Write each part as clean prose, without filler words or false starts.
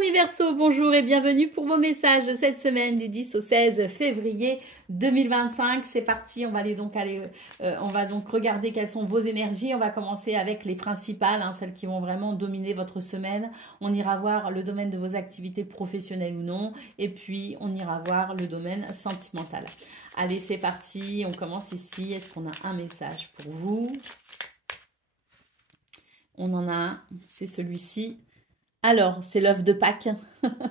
Mes Verseaux, bonjour et bienvenue pour vos messages de cette semaine du 10 au 16 février 2025. C'est parti, on va donc regarder quelles sont vos énergies. On va commencer avec les principales, celles qui vont vraiment dominer votre semaine. On ira voir le domaine de vos activités professionnelles ou non. Et puis, on ira voir le domaine sentimental. Allez, c'est parti, on commence ici. Est-ce qu'on a un message pour vous? On en a un, c'est celui-ci. Alors, c'est l'œuf de Pâques.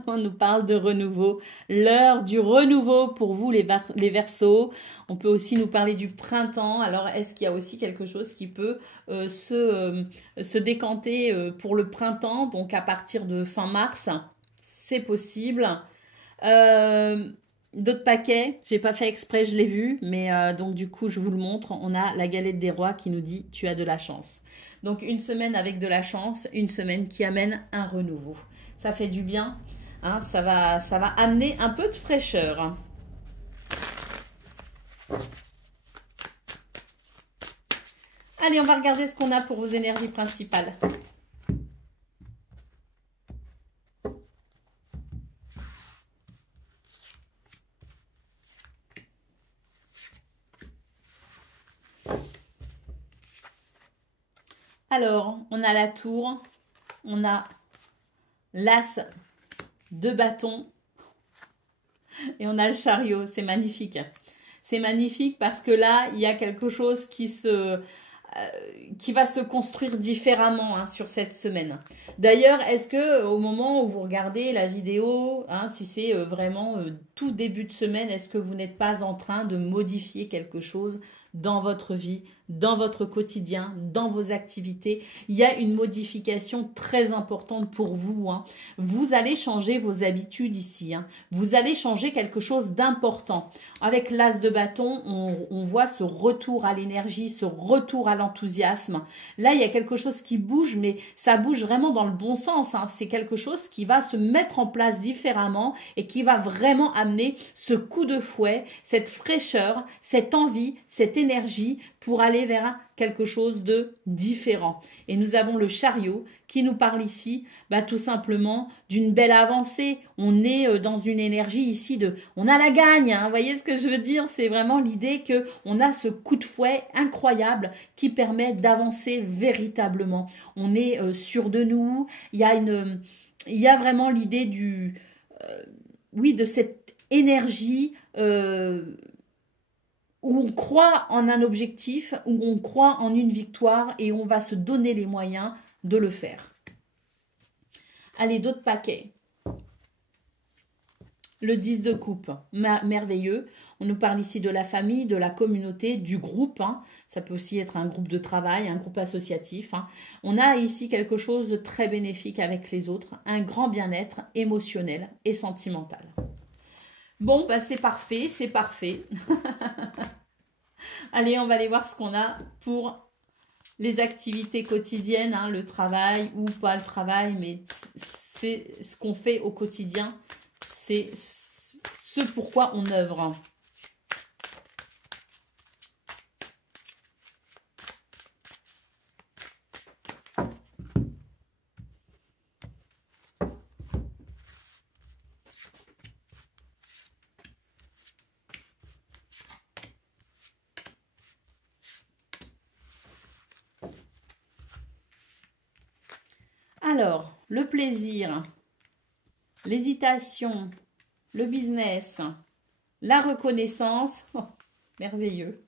On nous parle de renouveau. L'heure du renouveau pour vous, les Verseaux. On peut aussi nous parler du printemps. Alors, est-ce qu'il y a aussi quelque chose qui peut se décanter pour le printemps? Donc, à partir de fin mars, c'est possible. D'autres paquets, j'ai pas fait exprès, je l'ai vu, mais donc du coup je vous le montre. On a la galette des rois qui nous dit tu as de la chance. Donc une semaine avec de la chance, une semaine qui amène un renouveau. Ça fait du bien, ça va amener un peu de fraîcheur. Allez, on va regarder ce qu'on a pour vos énergies principales. Alors, on a la tour, on a l'as de bâton et on a le chariot. C'est magnifique. C'est magnifique parce que là, il y a quelque chose qui va se construire différemment sur cette semaine. D'ailleurs, est-ce que au moment où vous regardez la vidéo, si c'est vraiment tout début de semaine, est-ce que vous n'êtes pas en train de modifier quelque chose dans votre vie, dans votre quotidien, dans vos activités? Il y a une modification très importante pour vous. Vous allez changer vos habitudes ici. Vous allez changer quelque chose d'important. Avec l'as de bâton, on voit ce retour à l'énergie, ce retour à l'enthousiasme. Là, il y a quelque chose qui bouge, mais ça bouge vraiment dans le bon sens. C'est quelque chose qui va se mettre en place différemment et qui va vraiment amener ce coup de fouet, cette fraîcheur, cette envie, cette énergie pour aller vers quelque chose de différent. Et nous avons le chariot qui nous parle ici tout simplement d'une belle avancée. On est dans une énergie ici on a la gagne, vous voyez ce que je veux dire? C'est vraiment l'idée que on a ce coup de fouet incroyable qui permet d'avancer véritablement. On est sûr de nous, il y a vraiment l'idée de cette énergie où on croit en un objectif, où on croit en une victoire et on va se donner les moyens de le faire. Allez, d'autres paquets. Le 10 de coupe, merveilleux. On nous parle ici de la famille, de la communauté, du groupe. Ça peut aussi être un groupe de travail, un groupe associatif. On a ici quelque chose de très bénéfique avec les autres. Un grand bien-être émotionnel et sentimental. Bon, c'est parfait, c'est parfait. Allez, on va aller voir ce qu'on a pour les activités quotidiennes, le travail ou pas le travail, mais c'est ce qu'on fait au quotidien, c'est ce pourquoi on œuvre. Alors, le plaisir, l'hésitation, le business, la reconnaissance, merveilleux.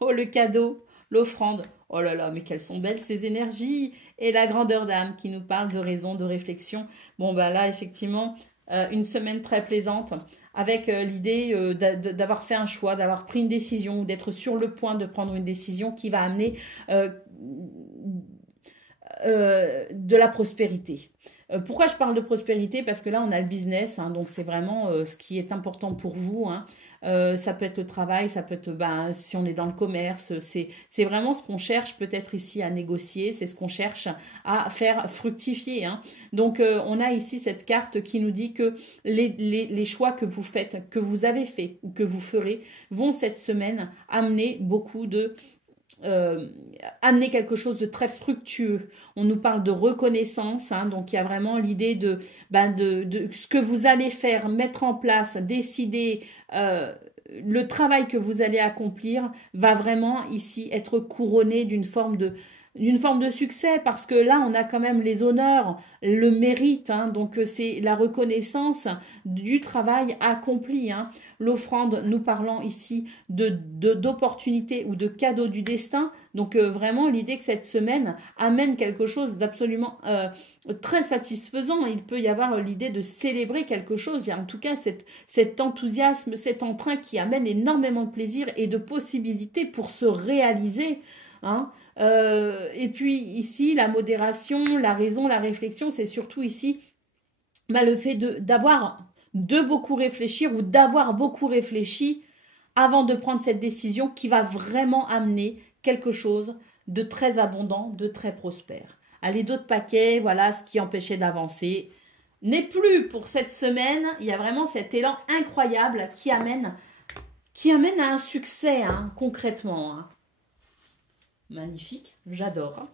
Oh, le cadeau, l'offrande, oh là là, mais quelles sont belles ces énergies. Et la grandeur d'âme qui nous parle de raison, de réflexion. Bon, là, effectivement, une semaine très plaisante avec l'idée d'avoir fait un choix, d'avoir pris une décision, d'être sur le point de prendre une décision qui va amener de la prospérité. Pourquoi je parle de prospérité? Parce que là, on a le business, donc c'est vraiment ce qui est important pour vous. Ça peut être le travail, ça peut être, si on est dans le commerce, c'est vraiment ce qu'on cherche peut-être ici à négocier, c'est ce qu'on cherche à faire fructifier. Donc, on a ici cette carte qui nous dit que les choix que vous faites, que vous avez fait ou que vous ferez, vont cette semaine amener beaucoup de amener quelque chose de très fructueux. On nous parle de reconnaissance, hein, donc il y a vraiment l'idée de ce que vous allez faire, mettre en place, décider, le travail que vous allez accomplir va vraiment ici être couronné d'une forme de succès, parce que là, on a quand même les honneurs, le mérite, hein, donc c'est la reconnaissance du travail accompli. Hein. L'offrande, nous parlons ici d'opportunités ou de cadeaux du destin. Donc vraiment, l'idée que cette semaine amène quelque chose d'absolument très satisfaisant. Il peut y avoir l'idée de célébrer quelque chose. Il y a en tout cas cet enthousiasme, cet entrain qui amène énormément de plaisir et de possibilités pour se réaliser. Hein. Et puis ici, la modération, la raison, la réflexion, c'est surtout ici le fait de beaucoup réfléchir ou d'avoir beaucoup réfléchi avant de prendre cette décision qui va vraiment amener quelque chose de très abondant, de très prospère. Allez, d'autres paquets, voilà ce qui empêchait d'avancer n'est plus pour cette semaine. Il y a vraiment cet élan incroyable qui amène à un succès, hein, concrètement. Hein. Magnifique, j'adore.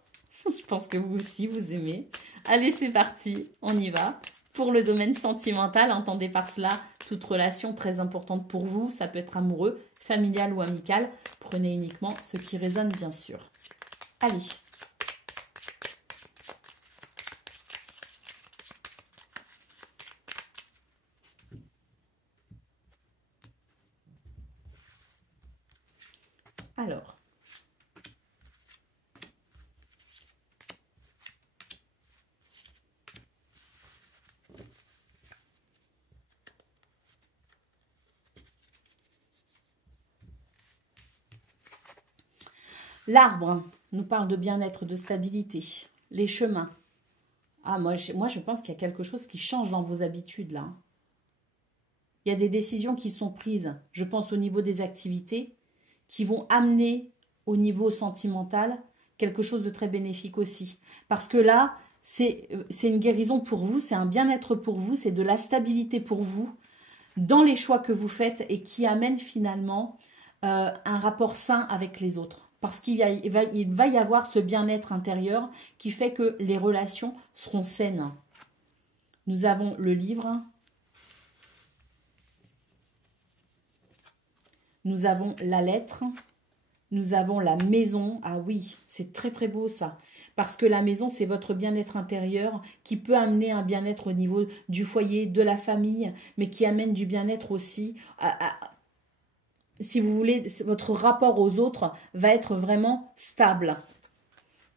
Je pense que vous aussi, vous aimez. Allez, c'est parti, on y va. Pour le domaine sentimental, entendez par cela toute relation très importante pour vous. Ça peut être amoureux, familial ou amical. Prenez uniquement ce qui résonne, bien sûr. Allez. Alors. L'arbre nous parle de bien-être, de stabilité. Les chemins. Ah, moi je pense qu'il y a quelque chose qui change dans vos habitudes, là. Il y a des décisions qui sont prises, je pense au niveau des activités, qui vont amener au niveau sentimental quelque chose de très bénéfique aussi. Parce que là, c'est une guérison pour vous, c'est un bien-être pour vous, c'est de la stabilité pour vous dans les choix que vous faites et qui amène finalement un rapport sain avec les autres. Parce qu'il va y avoir ce bien-être intérieur qui fait que les relations seront saines. Nous avons le livre. Nous avons la lettre. Nous avons la maison. Ah oui, c'est très très beau ça. Parce que la maison, c'est votre bien-être intérieur qui peut amener un bien-être au niveau du foyer, de la famille, mais qui amène du bien-être aussi si vous voulez, votre rapport aux autres va être vraiment stable.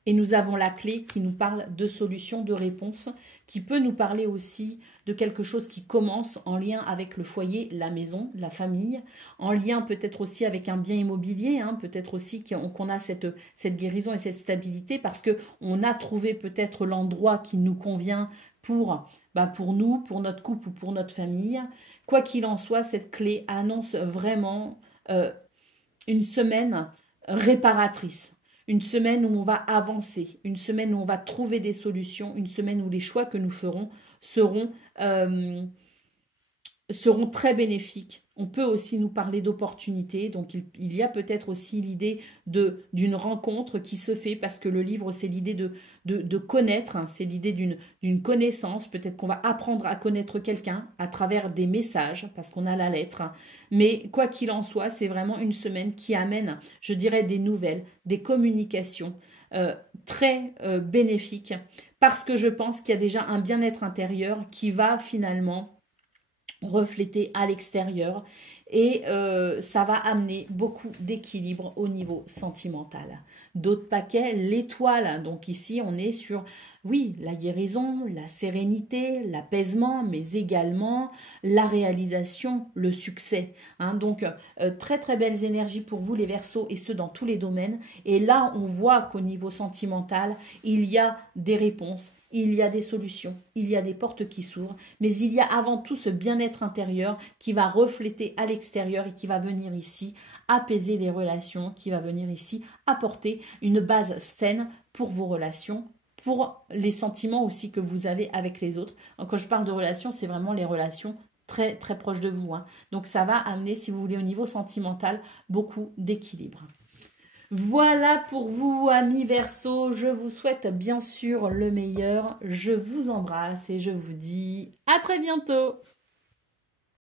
Et nous avons la clé qui nous parle de solutions, de réponses, qui peut nous parler aussi de quelque chose qui commence en lien avec le foyer, la maison, la famille, en lien peut-être aussi avec un bien immobilier, hein, peut-être aussi qu'on a cette guérison et cette stabilité parce qu'on a trouvé peut-être l'endroit qui nous convient pour nous, pour notre couple ou pour notre famille. Quoi qu'il en soit, cette clé annonce vraiment une semaine réparatrice, une semaine où on va avancer, une semaine où on va trouver des solutions, une semaine où les choix que nous ferons seront très bénéfiques. On peut aussi nous parler d'opportunités, donc il y a peut-être aussi l'idée d'une rencontre qui se fait, parce que le livre, c'est l'idée de connaître, hein, c'est l'idée d'une connaissance, peut-être qu'on va apprendre à connaître quelqu'un à travers des messages, parce qu'on a la lettre, hein. Mais quoi qu'il en soit, c'est vraiment une semaine qui amène, je dirais, des nouvelles, des communications très bénéfiques, parce que je pense qu'il y a déjà un bien-être intérieur qui va finalement refléter à l'extérieur et ça va amener beaucoup d'équilibre au niveau sentimental. D'autres paquets, l'étoile. Donc ici, on est sur, oui, la guérison, la sérénité, l'apaisement, mais également la réalisation, le succès. Hein. Donc, très très belles énergies pour vous les Verseaux et ce dans tous les domaines. Et là, on voit qu'au niveau sentimental, il y a des réponses. Il y a des solutions, il y a des portes qui s'ouvrent, mais il y a avant tout ce bien-être intérieur qui va refléter à l'extérieur et qui va venir ici apaiser les relations, qui va venir ici apporter une base saine pour vos relations, pour les sentiments aussi que vous avez avec les autres. Quand je parle de relations, c'est vraiment les relations très très proches de vous. Hein. Donc ça va amener, si vous voulez, au niveau sentimental, beaucoup d'équilibre. Voilà pour vous, amis Verseau. Je vous souhaite bien sûr le meilleur. Je vous embrasse et je vous dis à très bientôt.